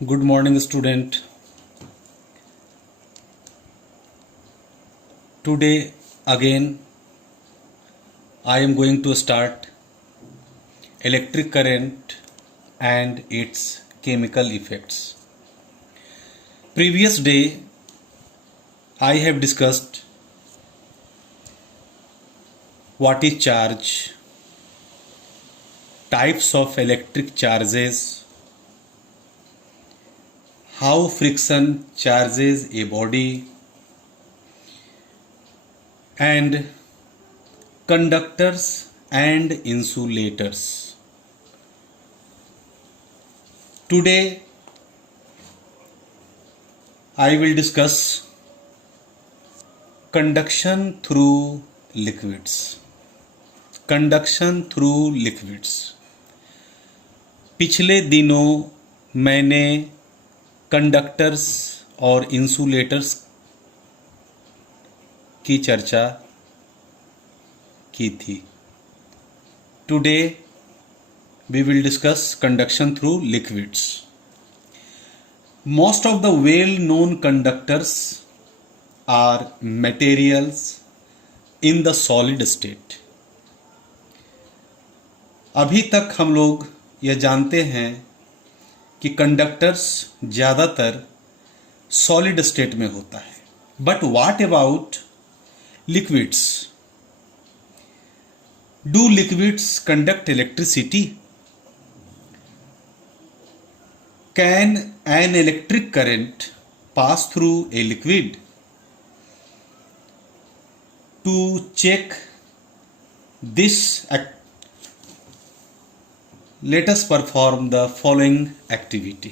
Good morning, student. Today again I am going to start electric current and its chemical effects. Previous day I have discussed what is charge, types of electric charges, how friction charges a body, and conductors and insulators. Today I will discuss conduction through liquids. Conduction through liquids. पिछले दिनों मैंने कंडक्टर्स और इंसुलेटर्स की चर्चा की थी। Today we will discuss conduction through liquids. Most of the well known conductors are materials in the solid state. अभी तक हम लोग यह जानते हैं कि कंडक्टर्स ज़्यादातर सॉलिड स्टेट में होता है। But what about liquids? Do liquids conduct electricity? Can an electric current pass through a liquid? To check this let us perform the following activity.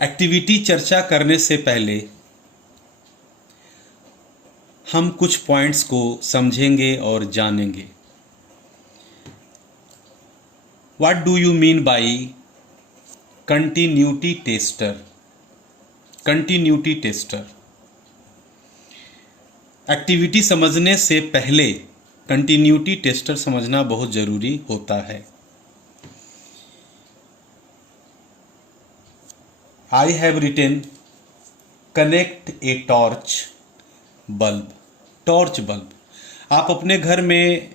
Activity चर्चा करने से पहले हम कुछ पॉइंट्स को समझेंगे और जानेंगे। What do you mean by continuity tester? Continuity tester. Activity समझने से पहले कंटिन्यूटी टेस्टर समझना बहुत ज़रूरी होता है। I have written connect a torch bulb. Torch bulb, आप अपने घर में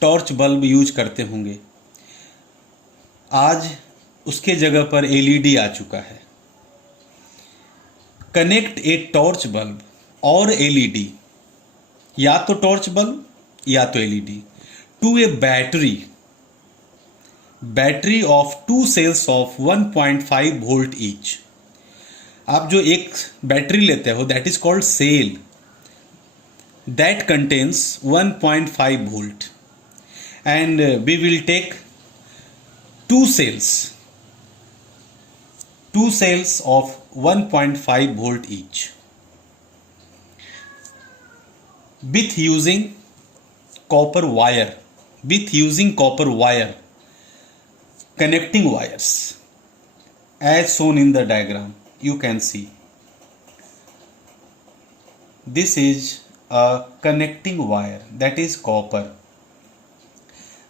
टॉर्च बल्ब यूज करते होंगे। आज उसके जगह पर एलईडी आ चुका है। कनेक्ट ए टॉर्च बल्ब और एलईडी, या तो टॉर्च बल्ब या तो LED, to a battery of 2 cells of 1.5 volt each. आप जो एक बैटरी लेते हो that is called cell, that contains 1.5 volt and we will take 2 cells of 1.5 volt each with using copper wire, connecting wires as shown in the diagram. You can see this is a connecting wire, that is copper,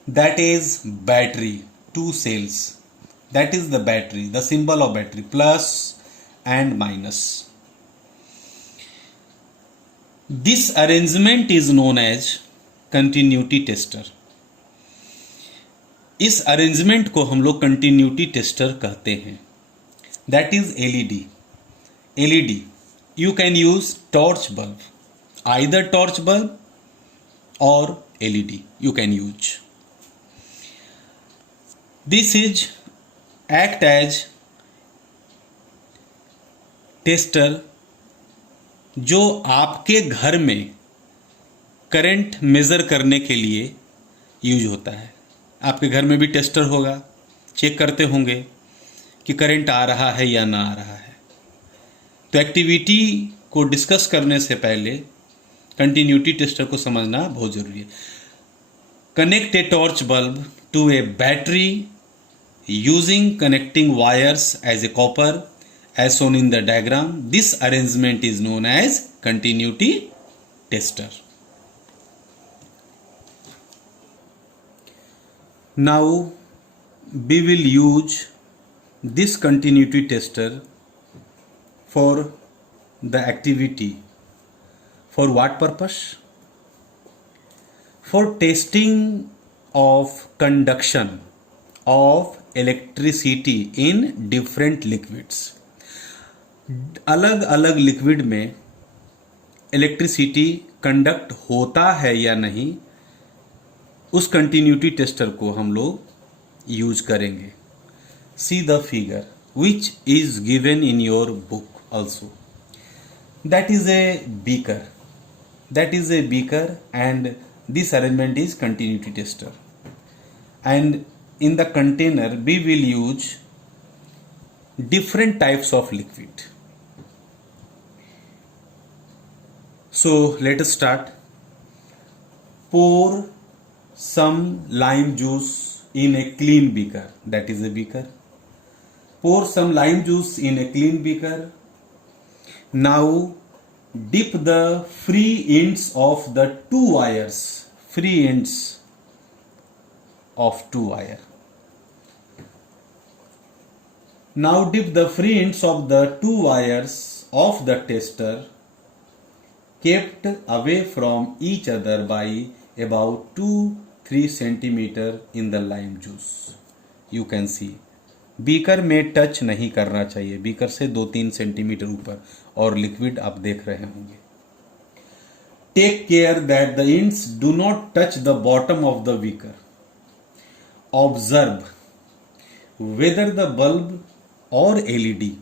that is battery, 2 cells, that is the battery, the symbol of battery, plus and minus. This arrangement is known as continuity tester. इस arrangement को हम लोग continuity tester कहते हैं। That is LED. You can use torch bulb, either torch bulb और LED you can use. This is act as tester जो आपके घर में करंट मेज़र करने के लिए यूज होता है। आपके घर में भी टेस्टर होगा, चेक करते होंगे कि करंट आ रहा है या ना आ रहा है। तो एक्टिविटी को डिस्कस करने से पहले कंटिन्यूटी टेस्टर को समझना बहुत ज़रूरी है। Connect a torch bulb to a battery using connecting wires as a copper as shown in the diagram. This arrangement is known as continuity tester. Now we will use this continuity tester for the activity. For what purpose? For testing of conduction of electricity in different liquids. अलग अलग लिक्विड में electricity conduct होता है या नहीं, उस continuity tester को हम लोग यूज करेंगे. See the figure which is given in your book also. That is a beaker and this arrangement is continuity tester, and in the container we will use different types of liquid. So let us start. Pour some lime juice in a clean beaker, that is a beaker. Pour some lime juice in a clean beaker. Now dip the free ends of the two wires, free ends of two wire. Now dip the free ends of the two wires of the tester, kept away from each other by about 2-3 centimeter in the lime juice. You can see beaker में टच नहीं करना चाहिए, बीकर से 2-3 सेंटीमीटर ऊपर, और लिक्विड आप देख रहे होंगे. Take care that the ends do not touch the bottom of the beaker. Observe whether the bulb और एलईडी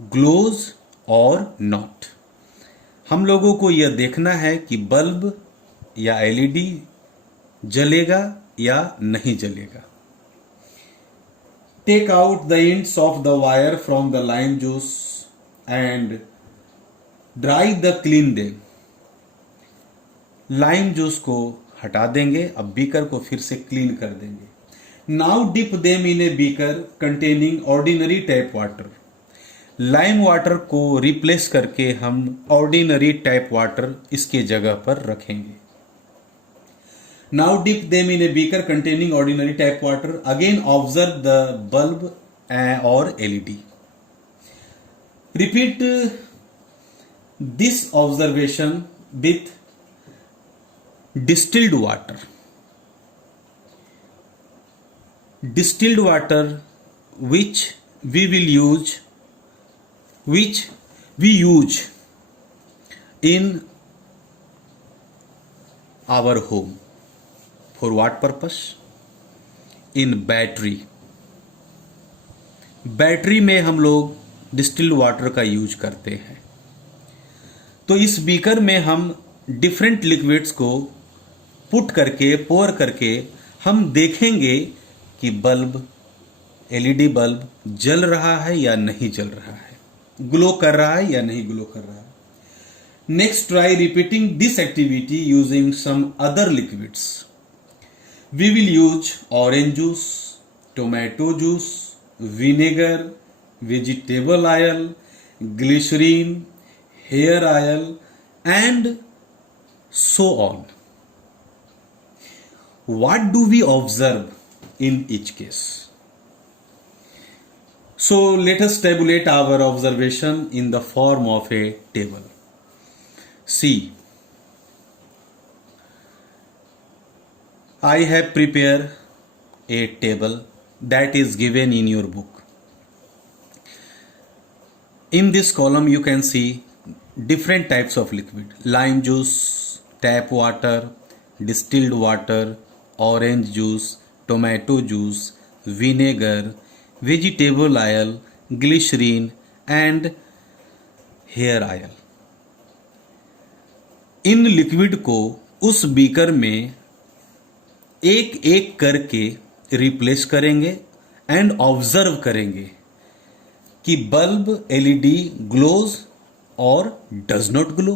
ग्लोज और नॉट. हम लोगों को यह देखना है कि बल्ब या एलईडी जलेगा या नहीं जलेगा. Take out the ends of the wire from the lime juice and dry the clean them. Lime juice को हटा देंगे, अब बीकर को फिर से क्लीन कर देंगे. Now dip them in a beaker containing ordinary tap water. Lime water को रिप्लेस करके हम ऑर्डिनरी टैप वाटर इसके जगह पर रखेंगे. Now dip them in a beaker containing ordinary tap water. Again observe the bulb or LED. Repeat this observation with distilled water. Distilled water which we use in our home. For what purpose? In battery. Battery में हम लोग distilled water का यूज करते हैं. तो इस बीकर में हम डिफरेंट लिक्विड्स को पुट करके, पोर करके हम देखेंगे कि बल्ब, एलईडी बल्ब जल रहा है या नहीं जल रहा है, ग्लो कर रहा है या नहीं ग्लो कर रहा है. Next try repeating this activity using some other liquids. We will use orange juice, tomato juice, vinegar, vegetable oil, glycerin, hair oil, and so on. What do we observe in each case? So let us tabulate our observation in the form of a table. See, I have prepared a table that is given in your book. In this column you can see different types of liquid: lime juice, tap water, distilled water, orange juice, tomato juice, vinegar, vegetable oil, glycerin and hair oil. In liquid को उस बीकर में एक एक करके रिप्लेस करेंगे and observe करेंगे कि bulb, LED glows और does not glow.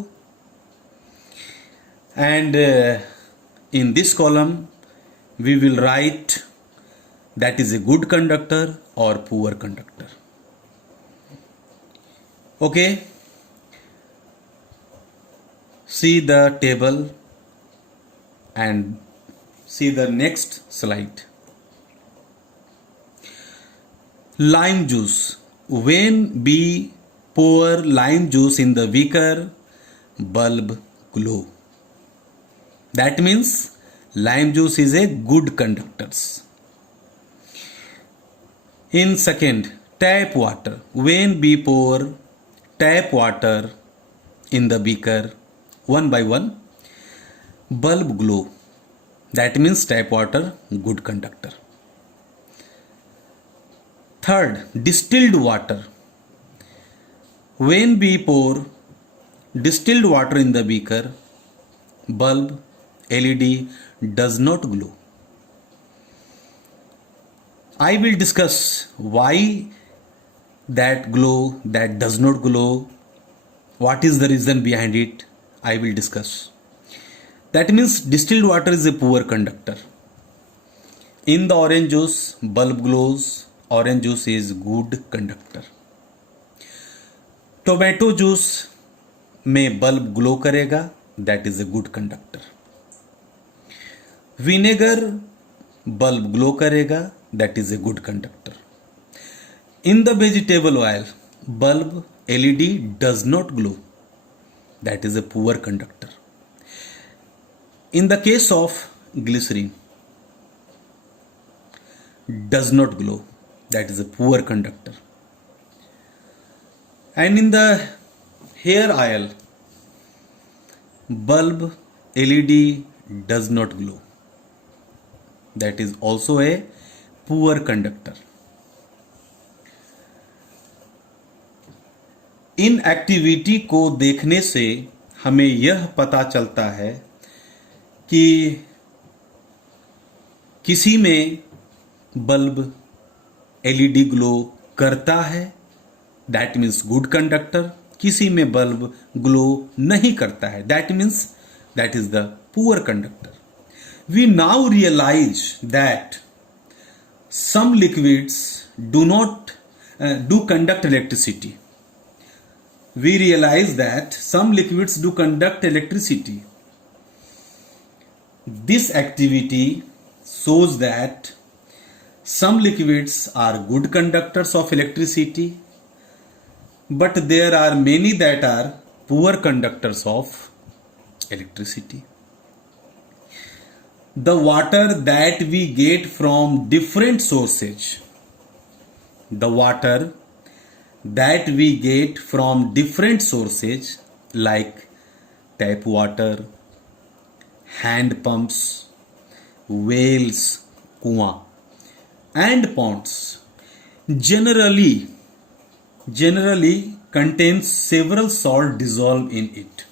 And in this column we will write that is a good conductor और poor conductor. Okay, see the table and see the next slide. Lime juice. When we pour lime juice in the beaker, bulb glow. That means lime juice is a good conductor. In second, tap water. When we pour tap water in the beaker one by one, bulb glow. That means tap water good conductor. Third, distilled water. When we pour distilled water in the beaker, bulb LED does not glow. I will discuss why that glow, that does not glow, what is the reason behind it. I will discuss. That means distilled water is a poor conductor. In the orange juice, bulb glows. Orange juice is good conductor. Tomato juice में bulb glow करेगा, that is a good conductor. Vinegar bulb glow करेगा, that is a good conductor. In the vegetable oil bulb LED does not glow, that is a poor conductor. In the case of glycerine does not glow, that is a poor conductor. And in the hair oil bulb LED does not glow, that is also a poor conductor. In activity को देखने से हमें यह पता चलता है कि किसी में बल्ब एलईडी ग्लो करता है, दैट मीन्स गुड कंडक्टर. किसी में बल्ब ग्लो नहीं करता है, that means that is the poor conductor. We now realise that some liquids do not do conduct electricity. We realize that some liquids do conduct electricity. This activity shows that some liquids are good conductors of electricity, but there are many that are poor conductors of electricity. The water that we get from different sources, the water that we get from different sources like tap water, hand pumps, wells, kuan, and ponds generally contains several salt dissolved in it.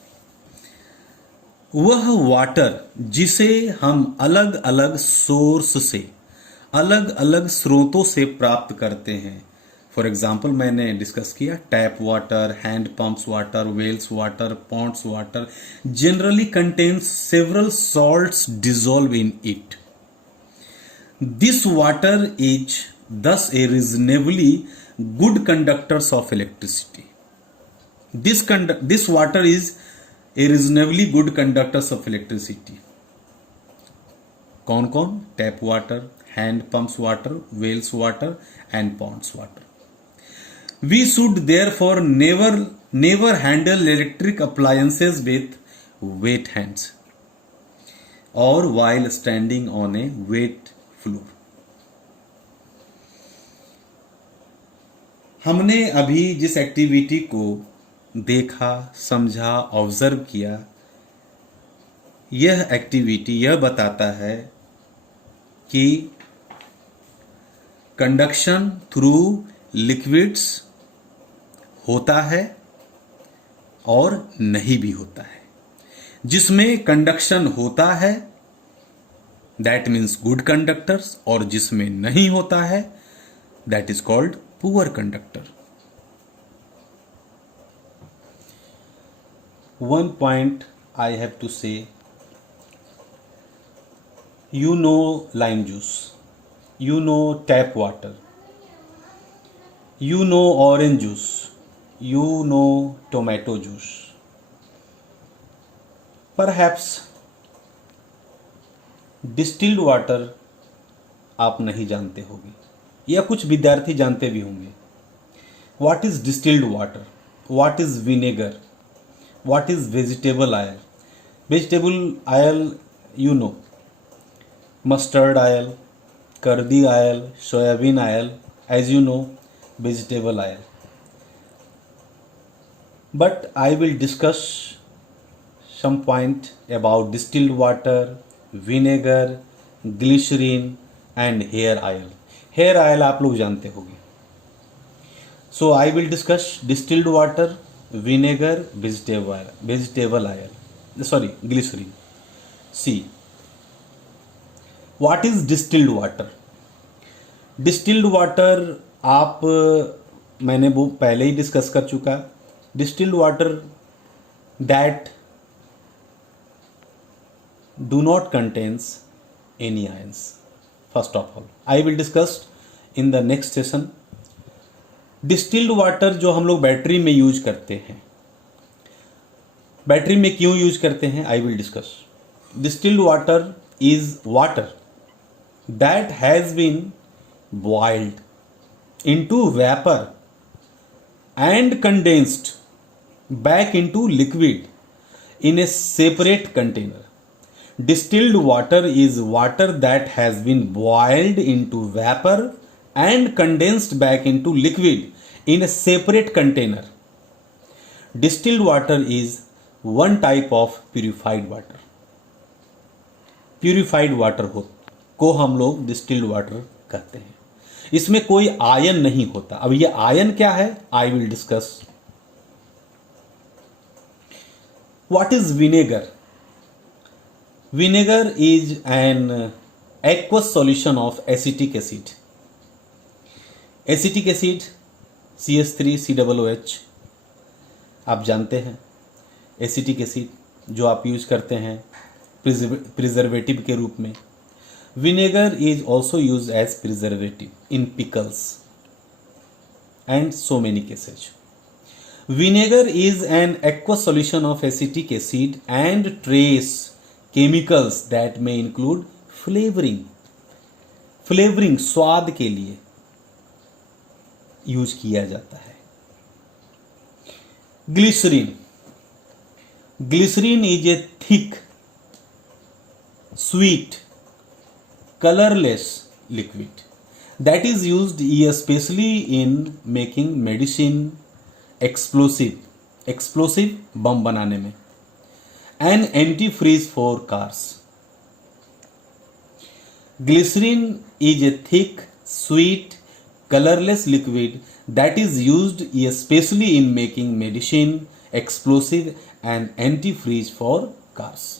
वह वाटर जिसे हम अलग अलग सोर्स से, अलग अलग स्रोतों से प्राप्त करते हैं, फॉर एग्जाम्पल मैंने डिस्कस किया tap water, hand pumps water, wells water, ponds water, generally contains several salts dissolve in it. This water is thus a reasonably good conductors of electricity. This water is a reasonably good conductors of electricity. कौन कौन? Tap water, hand pumps water, wells water and ponds water. We should therefore never handle electric appliances with wet hands or while standing on a wet floor. हमने अभी जिस एक्टिविटी को देखा, समझा, ऑब्जर्व किया, यह एक्टिविटी यह बताता है कि कंडक्शन थ्रू लिक्विड्स होता है और नहीं भी होता है. जिसमें कंडक्शन होता है दैट मीन्स गुड कंडक्टर्स, और जिसमें नहीं होता है that is called poor conductor. One point I have to say, you know lime juice, you know tap water, you know orange juice, you know tomato juice. Perhaps distilled water आप नहीं जानते होंगे. या कुछ विद्यार्थी जानते भी होंगे। What is distilled water, what is vinegar, what is vegetable oil. Vegetable oil you know, mustard oil, kardi oil, soybean oil, as you know vegetable oil. But I will discuss some point about distilled water, vinegar, glycerin and hair oil. Hair oil आप लोग जानते होंगे. So I will discuss distilled water, vinegar, vegetable oil. Sorry, glycerin. See, what is distilled water? Distilled water आप मैंने वो पहले ही डिस्कस कर चुका. Distilled water that do not contains any ions. First of all I will discuss in the next session. Distilled water जो हम लोग बैटरी में यूज करते हैं, बैटरी में क्यों यूज करते हैं, I will discuss. Distilled water is water that has been boiled into vapor and condensed back into liquid in a separate container. Distilled water is water that has been boiled into vapor and condensed back into liquid in a separate container. Distilled water is one type of purified water. Purified water को हम लोग distilled water कहते हैं. इसमें कोई आयन नहीं होता. अब ये आयन क्या है, आई will discuss. What is vinegar? Vinegar is an aqueous solution of acetic acid. Acetic acid CH3COOH आप जानते हैं. एसिटिक एसिड जो आप यूज करते हैं प्रिजर्वेटिव के रूप में. Vinegar is also used as preservative in pickles and so many cases. Vinegar is an aqueous solution of acetic acid and trace chemicals that may include flavoring. Flavoring स्वाद के लिए यूज किया जाता है. Glycerin. Glycerin is a thick, sweet, colorless liquid that is used especially in making medicine, explosive बम बनाने में, and antifreeze for cars. Glycerin is a thick, sweet, colorless liquid that is used especially in making medicine, explosive and antifreeze for cars.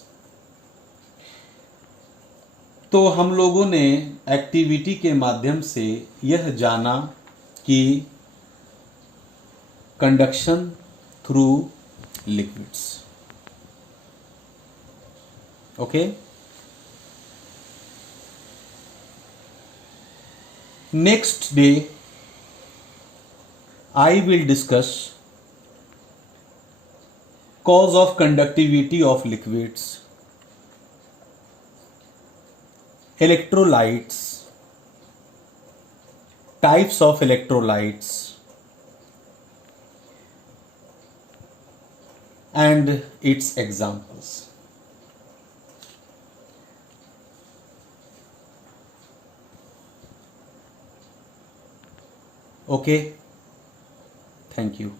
तो हम लोगों ने एक्टिविटी के माध्यम से यह जाना कि conduction through liquids. Okay, next day I will discuss cause of conductivity of liquids, electrolytes, types of electrolytes and its examples. Okay, thank you.